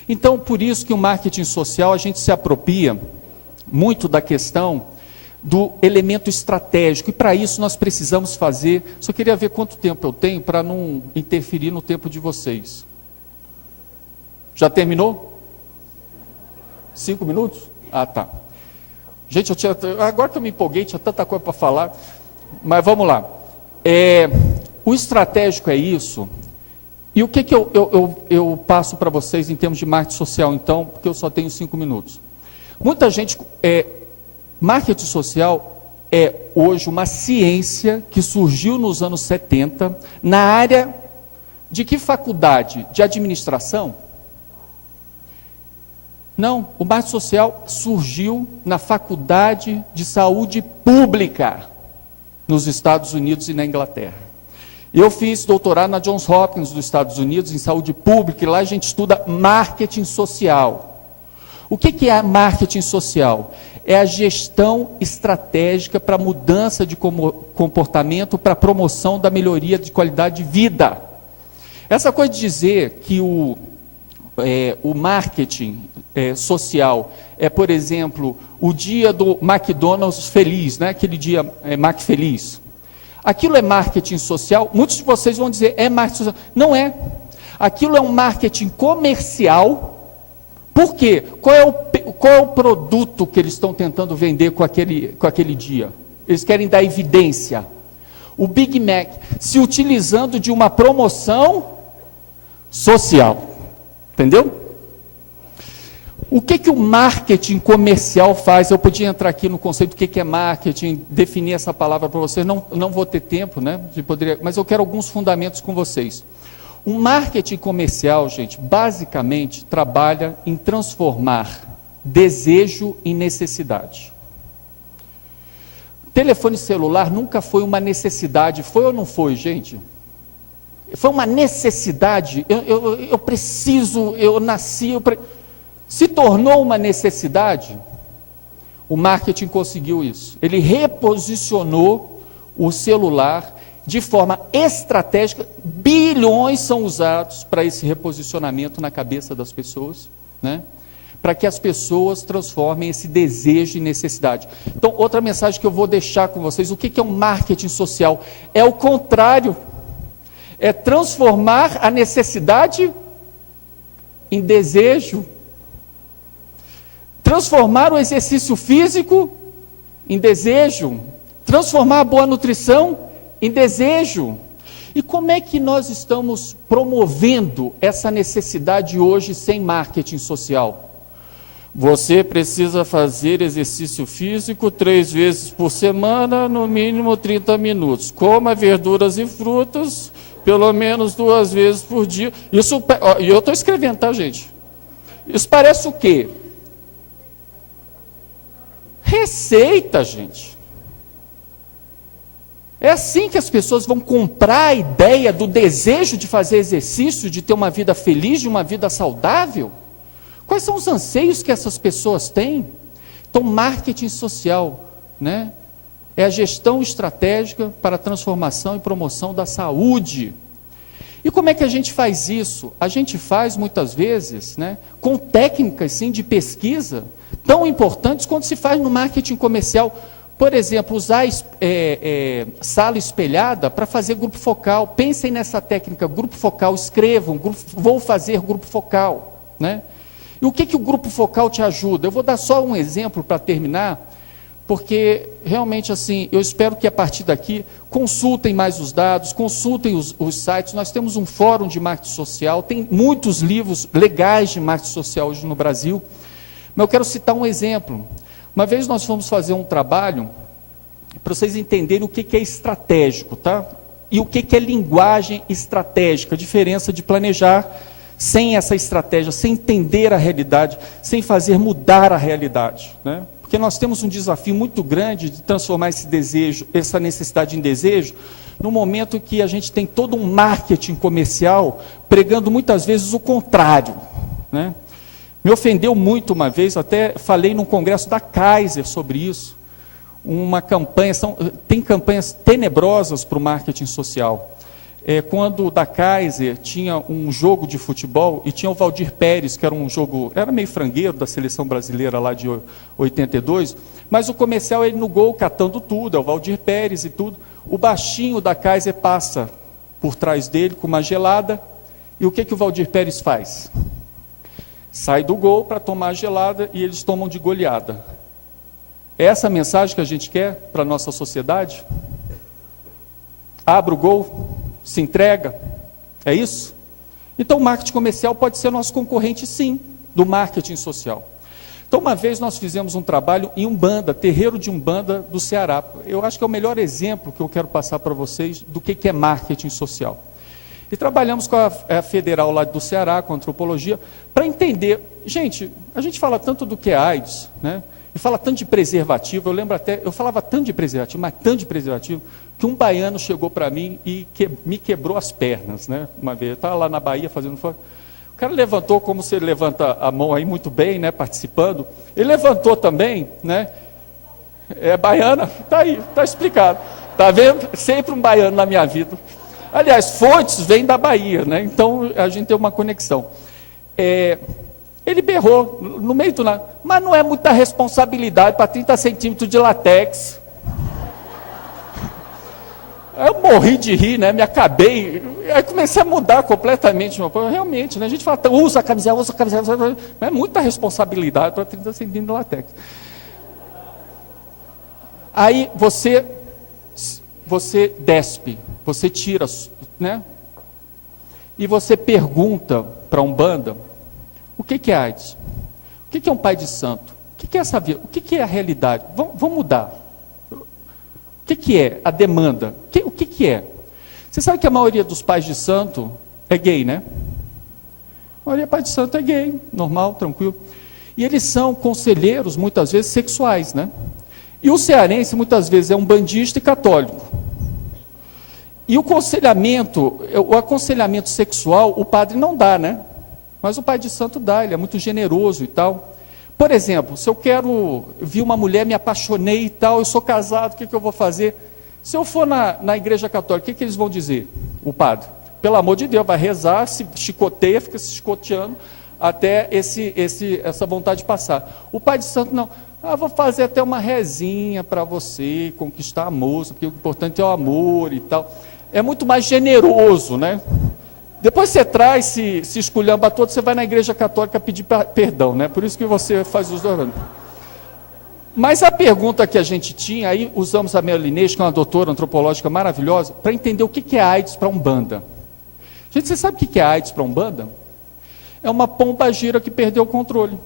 Então, por isso que o marketing social, a gente se apropria muito da questão do elemento estratégico, e para isso nós precisamos fazer, só queria ver quanto tempo eu tenho para não interferir no tempo de vocês. Já terminou? 5 minutos? Ah, tá. Gente, agora que eu me empolguei, tinha tanta coisa para falar, mas vamos lá. O estratégico é isso. E o que eu passo para vocês em termos de marketing social, então, porque eu só tenho 5 minutos. Muita gente, marketing social é hoje uma ciência que surgiu nos anos 70, na área de que faculdade? De administração? Não, o marketing social surgiu na faculdade de saúde pública, nos Estados Unidos e na Inglaterra. Eu fiz doutorado na Johns Hopkins dos Estados Unidos, em saúde pública, e lá a gente estuda marketing social. O que é marketing social? É a gestão estratégica para mudança de comportamento, para promoção da melhoria de qualidade de vida. Essa coisa de dizer que o marketing social é, por exemplo, o dia do McDonald's feliz, né? Aquele dia Mac feliz. Aquilo é marketing social? Muitos de vocês vão dizer, é marketing social. Não é. Aquilo é um marketing comercial. Por quê? Qual é o produto que eles estão tentando vender com aquele dia? Eles querem dar evidência. O Big Mac, se utilizando de uma promoção social. Entendeu? O que o marketing comercial faz? Eu podia entrar aqui no conceito do que é marketing, definir essa palavra para vocês, não vou ter tempo, né? Mas eu quero alguns fundamentos com vocês. O marketing comercial, gente, basicamente trabalha em transformar desejo em necessidade. Telefone celular nunca foi uma necessidade, foi ou não foi, gente? Foi uma necessidade, eu preciso, eu nasci, se tornou uma necessidade. O marketing conseguiu isso. Ele reposicionou o celular de forma estratégica. Bilhões são usados para esse reposicionamento na cabeça das pessoas, né? Para que as pessoas transformem esse desejo em necessidade. Então, outra mensagem que eu vou deixar com vocês, o que é um marketing social? É o contrário. É transformar a necessidade em desejo. Transformar o exercício físico em desejo. Transformar a boa nutrição em desejo. E como é que nós estamos promovendo essa necessidade hoje sem marketing social? Você precisa fazer exercício físico 3 vezes por semana, no mínimo 30 minutos. Coma verduras e frutas, pelo menos 2 vezes por dia. Isso, e eu estou escrevendo, tá, gente? Isso parece o quê? Receita, gente. É assim que as pessoas vão comprar a ideia do desejo de fazer exercício, de ter uma vida feliz, de uma vida saudável. Quais são os anseios que essas pessoas têm? Então, marketing social, né? É a gestão estratégica para a transformação e promoção da saúde. E como é que a gente faz isso? A gente faz muitas vezes, né, com técnicas sim, de pesquisa tão importantes quanto se faz no marketing comercial. Por exemplo, usar sala espelhada para fazer grupo focal. Pensem nessa técnica, grupo focal, escrevam, vou fazer grupo focal, né? E o que o grupo focal te ajuda? Eu vou dar só um exemplo para terminar, porque realmente assim, eu espero que a partir daqui consultem mais os dados, consultem os sites. Nós temos um fórum de marketing social, tem muitos livros legais de marketing social hoje no Brasil, mas eu quero citar um exemplo. Uma vez nós fomos fazer um trabalho para vocês entenderem o que é estratégico, tá? E o que é linguagem estratégica, a diferença de planejar sem essa estratégia, sem entender a realidade, sem fazer mudar a realidade, né? Porque nós temos um desafio muito grande de transformar esse desejo, essa necessidade em desejo, no momento que a gente tem todo um marketing comercial pregando muitas vezes o contrário, né? Me ofendeu muito uma vez, até falei num congresso da Kaiser sobre isso, uma campanha, tem campanhas tenebrosas para o marketing social. Quando da Kaiser tinha um jogo de futebol e tinha o Valdir Pérez, que era um jogo, era meio frangueiro da seleção brasileira lá de 82, mas o comercial ele no gol catando tudo, é o Valdir Pérez e tudo. O baixinho da Kaiser passa por trás dele com uma gelada, e o que o Valdir Pérez faz? Sai do gol para tomar a gelada e eles tomam de goleada. É essa a mensagem que a gente quer para a nossa sociedade? Abre o gol, se entrega, é isso? Então o marketing comercial pode ser nosso concorrente sim, do marketing social. Então uma vez nós fizemos um trabalho em Umbanda, terreiro de Umbanda do Ceará. Eu acho que é o melhor exemplo que eu quero passar para vocês do que é marketing social. E trabalhamos com a federal lá do Ceará, com a antropologia, para entender, gente, a gente fala tanto do que é AIDS, né? E fala tanto de preservativo, eu lembro até, eu falava tanto de preservativo, mas tanto de preservativo, que um baiano chegou para mim e me quebrou as pernas, né? Uma vez, eu estava lá na Bahia fazendo fora. O cara levantou, como você levanta a mão aí muito bem, né? Participando. Ele levantou também, né? É baiana, tá aí, tá explicado. Tá vendo? Sempre um baiano na minha vida. Aliás, fontes vêm da Bahia, né? Então a gente tem uma conexão. Ele berrou no meio do nada, mas não é muita responsabilidade para 30 centímetros de látex. Eu morri de rir, né? Me acabei. Aí comecei a mudar completamente. Realmente, né? A gente fala, usa a camiseta, mas é muita responsabilidade para 30 centímetros de látex. Aí você despe, você tira, né? E você pergunta para Umbanda, o que é AIDS? O que é um pai de santo? O que é essa vida? O que é a realidade? Vamos mudar. O que é a demanda? O que é? Você sabe que a maioria dos pais de santo é gay, né? A maioria dos pais de santo é gay, normal, tranquilo. E eles são conselheiros, muitas vezes, sexuais, né? E o cearense, muitas vezes, é um bandista e católico. E o aconselhamento sexual, o padre não dá, né? Mas o pai de santo dá, ele é muito generoso e tal. Por exemplo, se eu vi uma mulher, me apaixonei e tal, eu sou casado, o que eu vou fazer? Se eu for na igreja católica, o que eles vão dizer? O padre, pelo amor de Deus, vai rezar, se chicoteia, fica se chicoteando, até essa vontade passar. O pai de santo não, vou fazer até uma rezinha para você, conquistar a moça, porque o importante é o amor e tal. É muito mais generoso, né? Depois você traz, se esculhamba todo, você vai na igreja católica pedir perdão, né? Por isso que você faz os dois. Mas a pergunta que a gente tinha, aí usamos a Mel Inês, que é uma doutora antropológica maravilhosa, para entender o que é AIDS para Umbanda. Gente, você sabe o que é AIDS para Umbanda? É uma pombagira que perdeu o controle.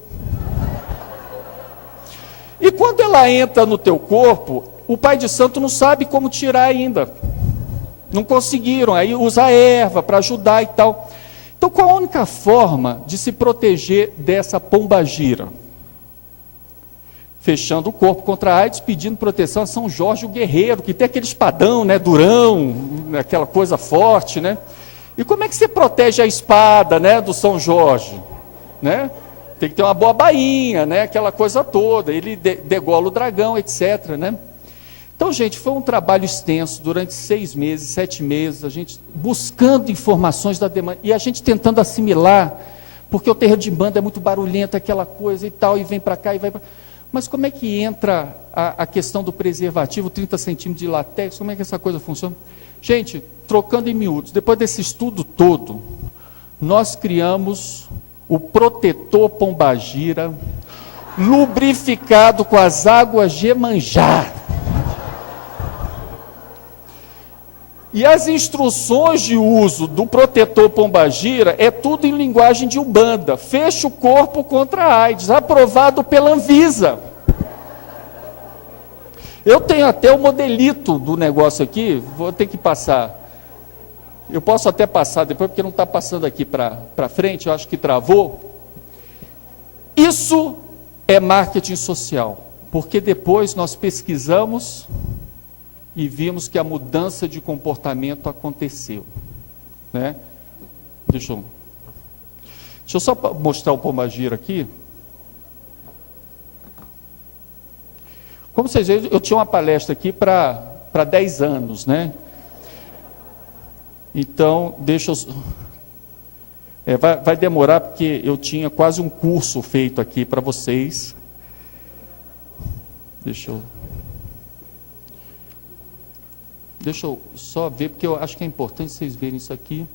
E quando ela entra no teu corpo, o pai de santo não sabe como tirar ainda. Não conseguiram, aí usa a erva para ajudar e tal. Então, qual a única forma de se proteger dessa pombagira? Fechando o corpo contra a AIDS, pedindo proteção a São Jorge o Guerreiro, que tem aquele espadão, né, durão, aquela coisa forte, né? E como é que você protege a espada, né, do São Jorge? Né? Tem que ter uma boa bainha, né, aquela coisa toda, ele degola o dragão, etc, né? Então, gente, foi um trabalho extenso, durante 6 meses, 7 meses, a gente buscando informações da demanda, e a gente tentando assimilar, porque o terreiro de Umbanda é muito barulhento, aquela coisa e tal, e vem para cá e vai para... Mas como é que entra a questão do preservativo, 30 centímetros de látex, como é que essa coisa funciona? Gente, trocando em miúdos, depois desse estudo todo, nós criamos o protetor pombagira, lubrificado com as águas de Iemanjá. E as instruções de uso do protetor pombagira é tudo em linguagem de Umbanda. Fecha o corpo contra a AIDS, aprovado pela Anvisa. Eu tenho até o modelito do negócio aqui, vou ter que passar. Eu posso até passar depois, porque não está passando aqui para frente, eu acho que travou. Isso é marketing social, porque depois nós pesquisamos e vimos que a mudança de comportamento aconteceu, né? Deixa eu só mostrar o Pombagira aqui. Como vocês veem, eu tinha uma palestra aqui para 10 anos, né? Então, deixa eu... vai demorar, porque eu tinha quase um curso feito aqui para vocês. Deixa eu só ver, porque eu acho que é importante vocês verem isso aqui.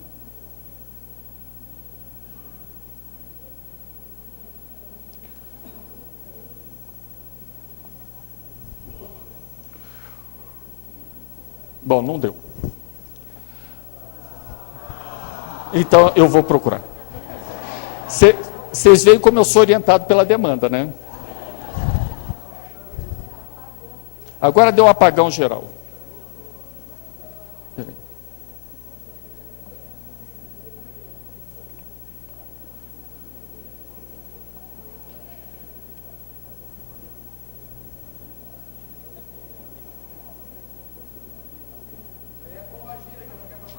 Bom, não deu. Então, eu vou procurar. Vocês veem como eu sou orientado pela demanda, né? Agora deu um apagão geral.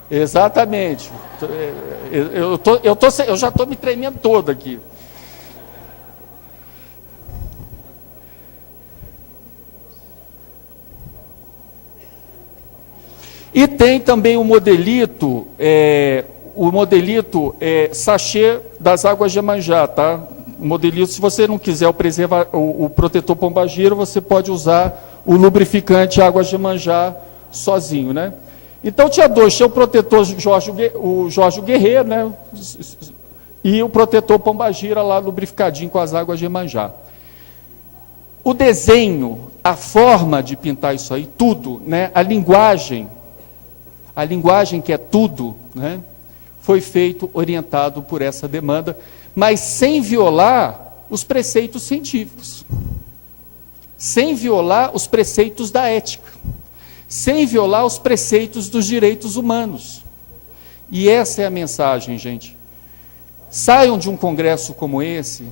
Exatamente. Eu já estou me tremendo todo aqui. E tem também o modelito sachê das águas de Iemanjá, tá? O modelito, se você não quiser o protetor Pombagira, você pode usar o lubrificante águas de Iemanjá sozinho, né? Então tinha dois, tinha o protetor Jorge Guerreiro, né? E o protetor Pombagira lá lubrificadinho com as águas de Iemanjá. O desenho, a forma de pintar isso aí, tudo, né? A linguagem que é tudo, né? Foi feito orientado por essa demanda, mas sem violar os preceitos científicos, sem violar os preceitos da ética, sem violar os preceitos dos direitos humanos. E essa é a mensagem, gente. Saiam de um congresso como esse,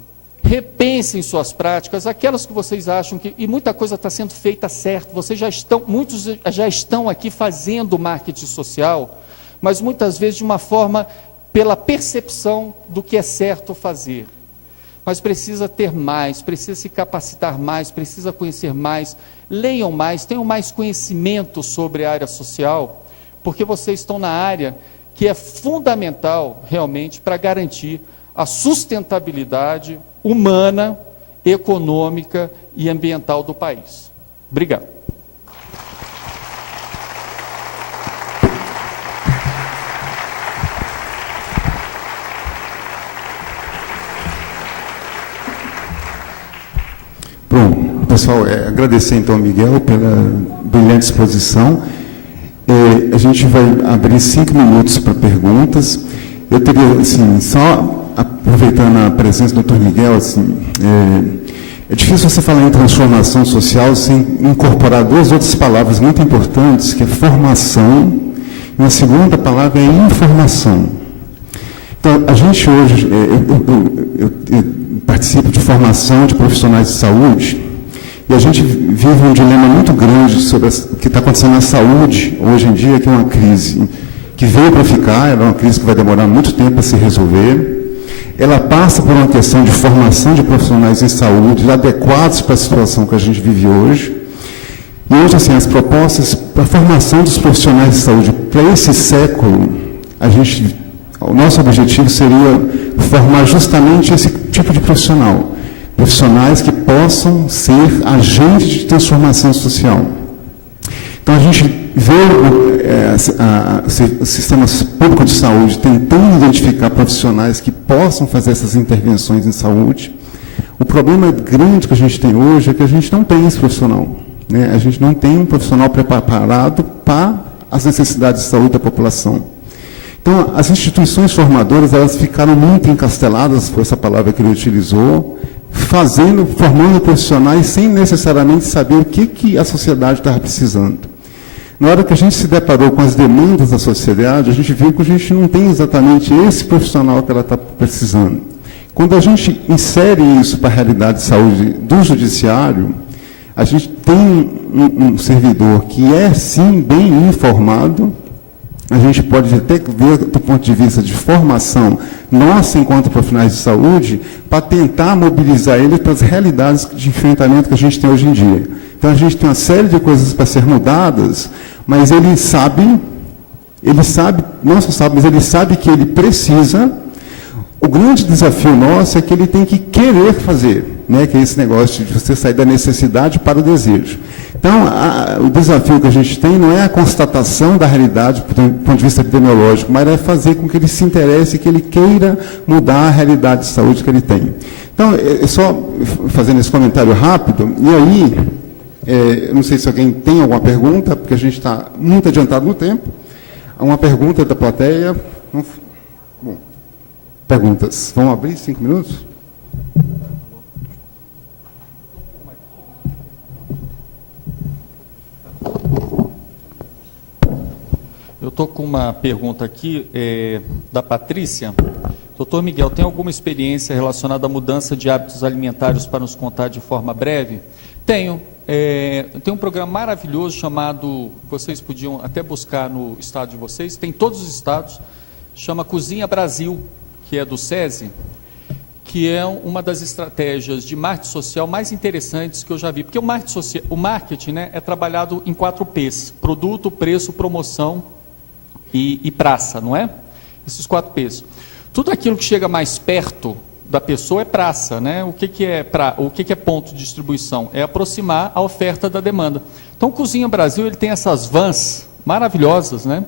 repensem suas práticas, aquelas que vocês acham que... E muita coisa está sendo feita certo, muitos já estão aqui fazendo marketing social, mas muitas vezes de uma forma pela percepção do que é certo fazer. Mas precisa ter mais, precisa se capacitar mais, precisa conhecer mais, leiam mais, tenham mais conhecimento sobre a área social, porque vocês estão na área que é fundamental realmente para garantir a sustentabilidade humana, econômica e ambiental do país. Obrigado. Bom, pessoal, agradecer então ao Miguel pela brilhante exposição. A gente vai abrir 5 minutos para perguntas. Eu teria, assim, só aproveitando a presença do Dr. Miguel, assim, é difícil você falar em transformação social sem incorporar 2 outras palavras muito importantes, que é formação, e a segunda palavra é informação. Então, a gente hoje, eu participo de formação de profissionais de saúde, e a gente vive um dilema muito grande sobre o que está acontecendo na saúde hoje em dia, que é uma crise que veio para ficar, ela é uma crise que vai demorar muito tempo para se resolver. Ela passa por uma questão de formação de profissionais em saúde adequados para a situação que a gente vive hoje. E hoje, assim, as propostas para a formação dos profissionais de saúde para esse século, o nosso objetivo seria formar justamente esse tipo de profissional. Profissionais que possam ser agentes de transformação social. Então, a gente vê o sistema público de saúde tentando identificar profissionais que possam fazer essas intervenções em saúde. O problema grande que a gente tem hoje é que a gente não tem esse profissional, né? A gente não tem um profissional preparado para as necessidades de saúde da população. Então, as instituições formadoras, elas ficaram muito encasteladas, foi essa palavra que ele utilizou, formando profissionais sem necessariamente saber o que a sociedade estava precisando. Na hora que a gente se deparou com as demandas da sociedade, a gente viu que a gente não tem exatamente esse profissional que ela está precisando. Quando a gente insere isso para a realidade de saúde do judiciário, a gente tem um servidor que é, sim, bem informado. A gente pode até ver do ponto de vista de formação, nossa, enquanto profissionais de saúde, para tentar mobilizar ele para as realidades de enfrentamento que a gente tem hoje em dia. Então, a gente tem uma série de coisas para ser mudadas, mas ele sabe, não só sabe, mas ele sabe que ele precisa. O grande desafio nosso é que ele tem que querer fazer, né? Que é esse negócio de você sair da necessidade para o desejo. Então, o desafio que a gente tem não é a constatação da realidade do ponto de vista epidemiológico, mas é fazer com que ele se interesse, que ele queira mudar a realidade de saúde que ele tem. Então, só fazendo esse comentário rápido, e aí, eu não sei se alguém tem alguma pergunta, porque a gente está muito adiantado no tempo. Uma pergunta da plateia. Bom, perguntas. Vamos abrir 5 minutos? Eu estou com uma pergunta aqui da Patrícia. Doutor Miguel, tem alguma experiência relacionada à mudança de hábitos alimentares para nos contar de forma breve? Tenho. Tem um programa maravilhoso chamado, vocês podiam até buscar no estado de vocês, tem em todos os estados, chama Cozinha Brasil, que é do SESI, que é uma das estratégias de marketing social mais interessantes que eu já vi. Porque o marketing, né, é trabalhado em 4 P's: produto, preço, promoção e praça, não é? Esses 4 P's. Tudo aquilo que chega mais perto da pessoa é praça, né? O que é ponto de distribuição? É aproximar a oferta da demanda. Então, o Cozinha Brasil, ele tem essas vans maravilhosas, né?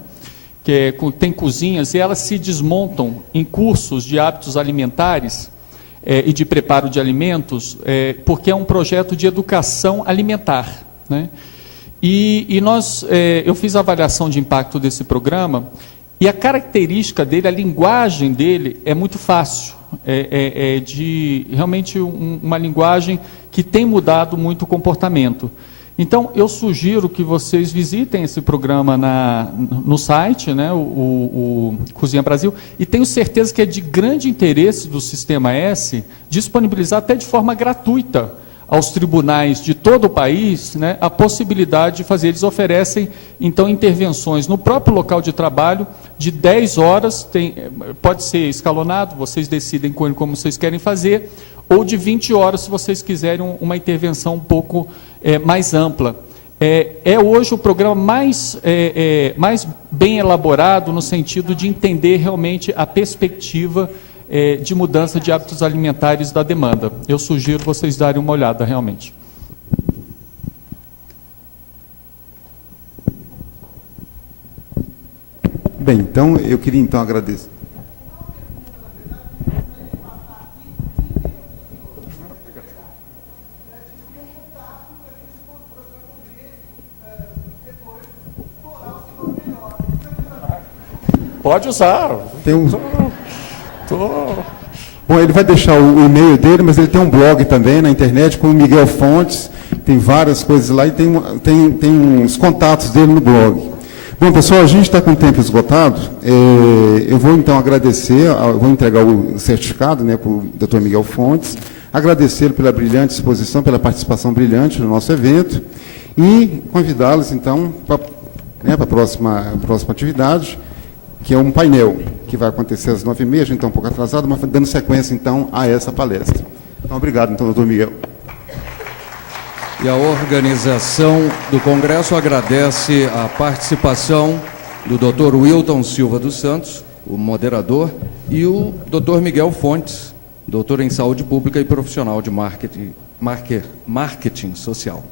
Que tem cozinhas e elas se desmontam em cursos de hábitos alimentares e de preparo de alimentos, porque é um projeto de educação alimentar, né? Eu fiz a avaliação de impacto desse programa e a característica dele, a linguagem dele é muito fácil, realmente uma linguagem que tem mudado muito o comportamento. Então, eu sugiro que vocês visitem esse programa no site, né, o Cozinha Brasil, e tenho certeza que é de grande interesse do Sistema S disponibilizar até de forma gratuita aos tribunais de todo o país, né, a possibilidade de fazer. Eles oferecem, então, intervenções no próprio local de trabalho de 10 horas, pode ser escalonado, vocês decidem como vocês querem fazer, ou de 20 horas, se vocês quiserem uma intervenção um pouco mais ampla. É hoje o programa mais bem elaborado no sentido de entender realmente a perspectiva de mudança de hábitos alimentares da demanda. Eu sugiro vocês darem uma olhada realmente. Bem, então, eu queria então agradecer. Pode usar. Tem um... Bom, ele vai deixar o e-mail dele, mas ele tem um blog também na internet com o Miguel Fontes, tem várias coisas lá e tem uns contatos dele no blog. Bom, pessoal, a gente está com o tempo esgotado. Eu vou então agradecer, vou entregar o certificado, né, para o Dr. Miguel Fontes, agradecer pela brilhante exposição, pela participação brilhante no nosso evento e convidá-los então para a próxima atividade, que é um painel, que vai acontecer às 9h30, a gente está um pouco atrasado, mas dando sequência, então, a essa palestra. Então, obrigado, então, doutor Miguel. E a organização do Congresso agradece a participação do Dr. Wilton Silva dos Santos, o moderador, e o Dr. Miguel Fontes, doutor em Saúde Pública e profissional de marketing social.